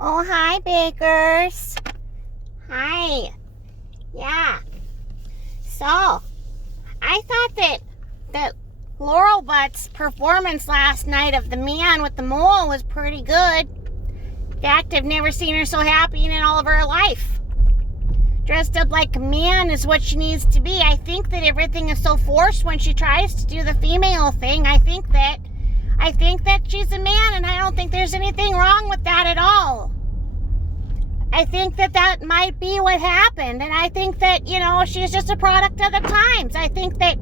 Oh, hi, Bakers. Hi. Yeah. So, I thought that Laurel Butt's performance last night of the man with the mole was pretty good. In fact, I've never seen her so happy in all of her life. Dressed up like a man is what she needs to be. I think that everything is so forced when she tries to do the female thing. I think that she's a man, and I don't think there's anything wrong with that at all. I think that might be what happened, and I think that, she's just a product of the times. I think that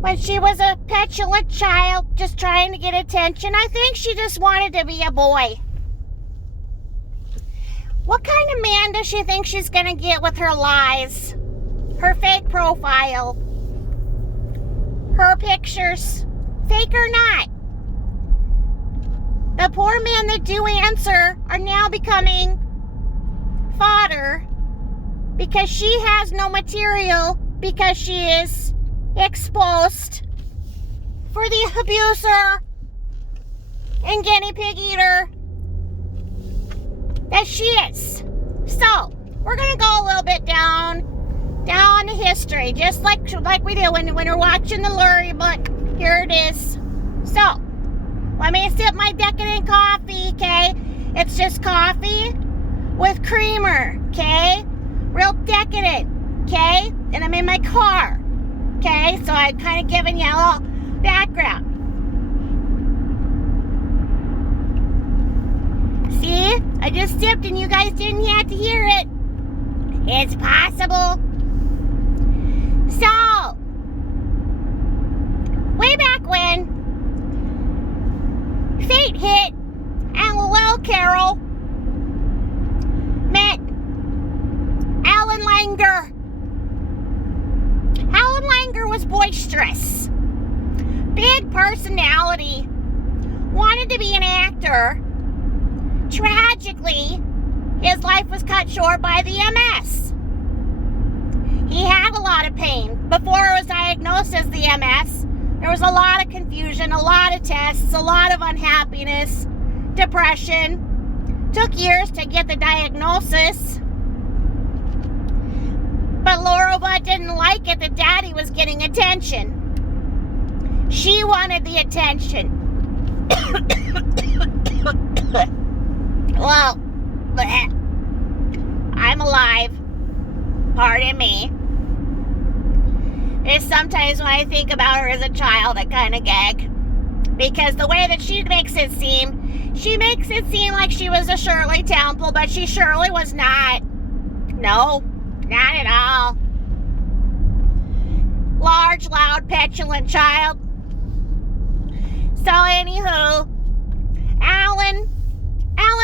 when she was a petulant child just trying to get attention, I think she just wanted to be a boy. What kind of man does she think she's going to get with her lies? Her fake profile? Her pictures? Fake or not? The poor men that do answer are now becoming fodder because she has no material, because she is exposed for the abuser and guinea pig eater that she is. So, we're going to go a little bit down the history, just like we do when we're watching the Lurie book. Here it is. So, let me sip my decadent coffee, okay? It's just coffee with creamer, okay? Real decadent, okay? And I'm in my car, okay? So I'm kind of giving you a little background. See? I just sipped and you guys didn't have to hear it. It's possible. So, way back when fate hit and Lil Carol met Alan Langer. Alan Langer was boisterous, big personality, wanted to be an actor. Tragically, his life was cut short by the MS. He had a lot of pain. Before it was diagnosed as the MS, there was a lot of confusion, a lot of tests, a lot of unhappiness, depression. Took years to get the diagnosis. But Laurel Butt didn't like it that Daddy was getting attention. She wanted the attention. Well, I'm alive. Pardon me. There's sometimes when I think about her as a child, I kind of gag. Because the way that she makes it seem like she was a Shirley Temple, but she surely was not. No, not at all. Large, loud, petulant child. So anywho, Alan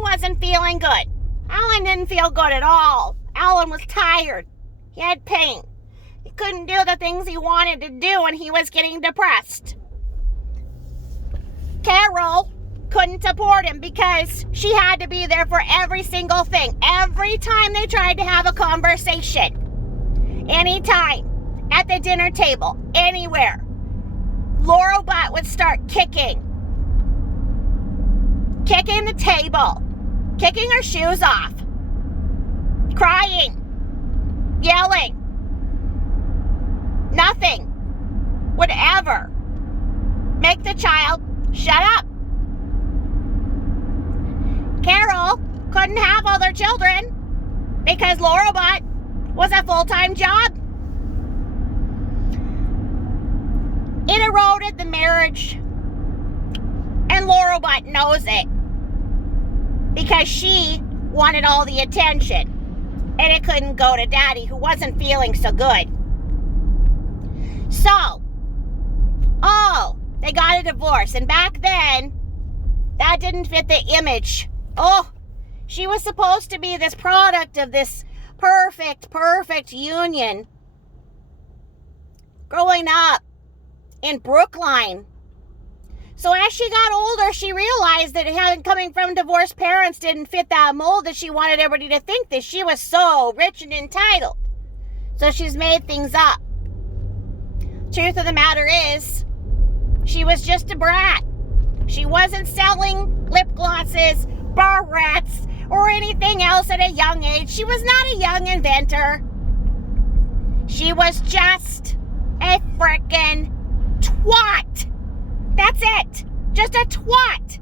wasn't feeling good. Alan didn't feel good at all. Alan was tired. He had pain. He couldn't do the things he wanted to do, and he was getting depressed. Carol couldn't support him because she had to be there for every single thing. Every time they tried to have a conversation, anytime, at the dinner table, anywhere, Laurel Butt would start kicking the table, kicking her shoes off, crying, yelling. Nothing would ever make the child shut up. Carol couldn't have other children because Laurel Butt was a full-time job. It eroded the marriage, and Laurel Butt knows it because she wanted all the attention, and it couldn't go to Daddy, who wasn't feeling so good. So, they got a divorce, and back then, that didn't fit the image. She was supposed to be this product of this perfect union. Growing up in Brookline. So as she got older, she realized that coming from divorced parents didn't fit that mold, that she wanted everybody to think that she was so rich and entitled. So she's made things up. Truth of the matter is, she was just a brat. She wasn't selling lip glosses, barrettes, anything else at a young age. She was not a young inventor. She was just a frickin' twat. That's it. Just a twat.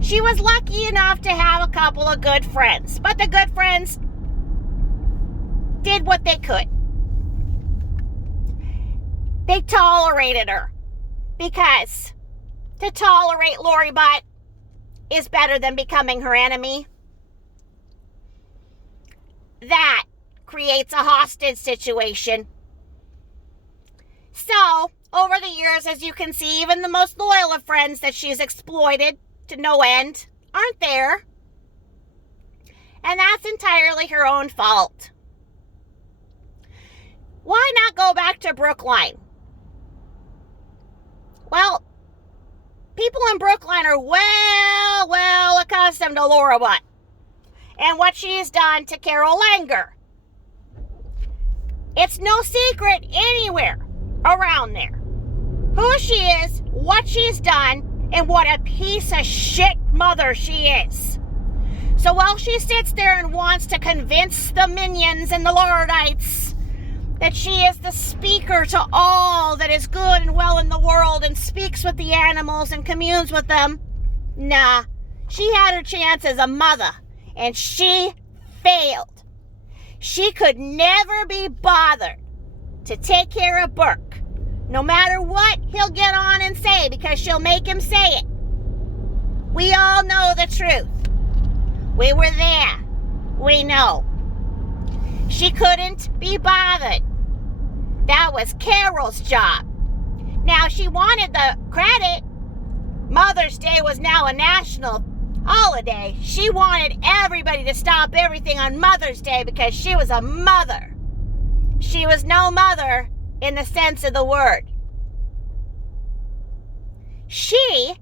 She was lucky enough to have a couple of good friends, but the good friends did what they could. They tolerated her, because to tolerate Lori Butt is better than becoming her enemy. That creates a hostage situation. So, over the years, as you can see, even the most loyal of friends that she's exploited to no end aren't there. And that's entirely her own fault. Why not go back to Brookline? Well, people in Brookline are well accustomed to Laura Butt and what she's done to Carol Langer. It's no secret anywhere around there who she is, what she's done, and what a piece of shit mother she is. So while she sits there and wants to convince the minions and the Lordites that she is the speaker to all that is good and well in the world and speaks with the animals and communes with them, nah, she had her chance as a mother, and she failed. She could never be bothered to take care of Burke, no matter what he'll get on and say, because she'll make him say it. We all know the truth. We were there. We know. She couldn't be bothered. That was Carol's job. Now, she wanted the credit. Mother's Day was now a national holiday. She wanted everybody to stop everything on Mother's Day because she was a mother. She was no mother in the sense of the word. She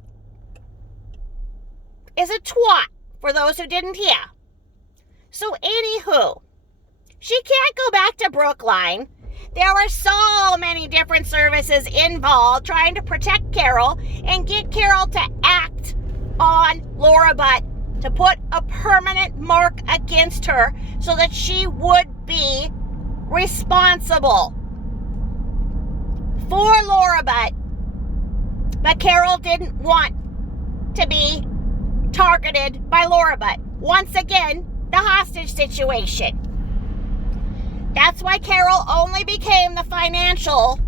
is a twat, for those who didn't hear. So anywho, she can't go back to Brookline. There are so many different services involved trying to protect Carol and get Carol to act on Laura Butt, to put a permanent mark against her so that she would be responsible for Laura Butt. But Carol didn't want to be targeted by Laura Butt. Once again, the hostage situation. That's why Carol only became the financial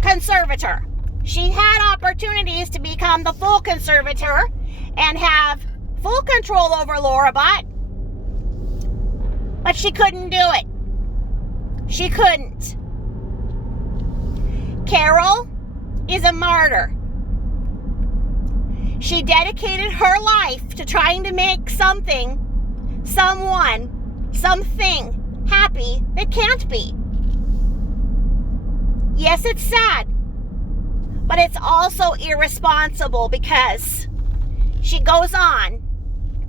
conservator. She had opportunities to become the full conservator and have full control over Laura Butt, but she couldn't do it. She couldn't. Carol is a martyr. She dedicated her life to trying to make something, someone, something happy that can't be. Yes, it's sad, but it's also irresponsible because she goes on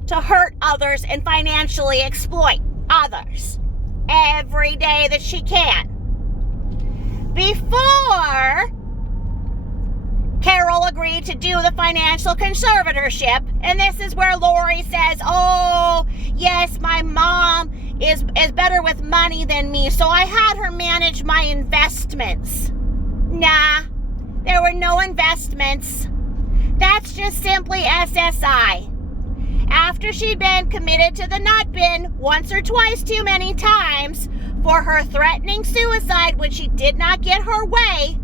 to hurt others and financially exploit others every day that she can. Before Carol agreed to do the financial conservatorship, and this is where Lori says, oh, yes, my mom is better with money than me, so I had her manage my investments. Nah, there were no investments. That's just simply SSI. After she'd been committed to the nut bin once or twice too many times for her threatening suicide when she did not get her way,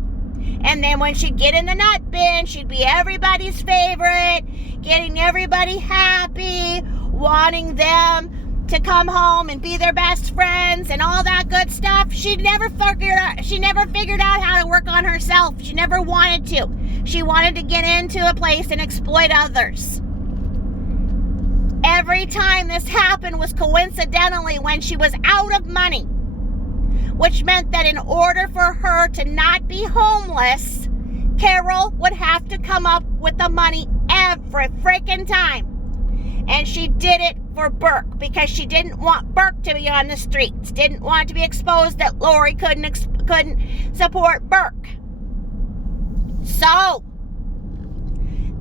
and then when she'd get in the nut bin, she'd be everybody's favorite, getting everybody happy, wanting them to come home and be their best friends and all that good stuff. She never figured out how to work on herself. She never wanted to. She wanted to get into a place and exploit others. Every time this happened was coincidentally when she was out of money, which meant that in order for her to not be homeless, Carol would have to come up with the money every freaking time. And she did it for Burke because she didn't want Burke to be on the streets, didn't want to be exposed that Lori couldn't support Burke. So,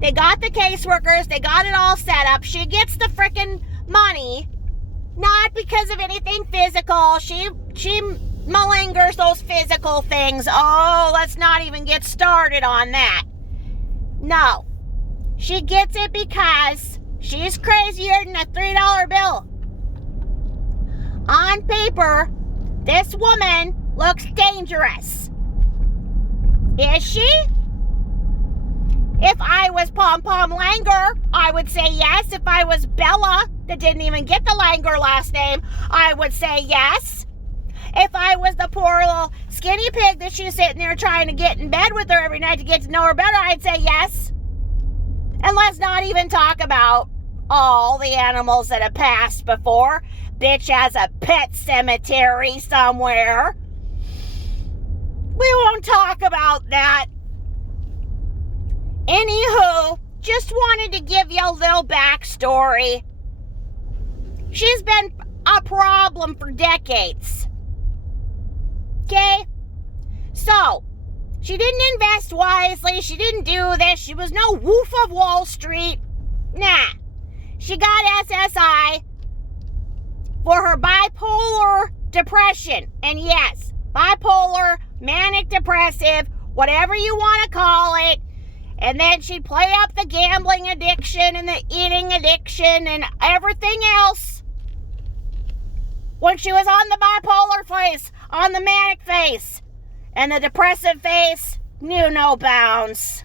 They got the caseworkers. They got it all set up. She gets the frickin' money, not because of anything physical. She malingers those physical things. Oh, let's not even get started on that. No. She gets it because she's crazier than a $3 bill. On paper, this woman looks dangerous. Is she? If I was Pom Pom Langer, I would say yes. If I was Bella, that didn't even get the Langer last name, I would say yes. If I was the poor little skinny pig that she's sitting there trying to get in bed with her every night to get to know her better, I'd say yes. And let's not even talk about all the animals that have passed before. Bitch has a pet cemetery somewhere. We won't talk about that. Anywho, just wanted to give you a little backstory. She's been a problem for decades. Okay? So, she didn't invest wisely. She didn't do this. She was no Wolf of Wall Street. Nah. She got SSI for her bipolar depression. And yes, bipolar, manic depressive, whatever you want to call it. And then she'd play up the gambling addiction and the eating addiction and everything else. When she was on the bipolar face, on the manic face, and the depressive face knew no bounds.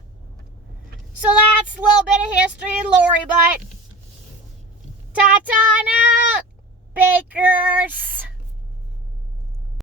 So that's a little bit of history in Lori Butt. Ta-ta now, bakers.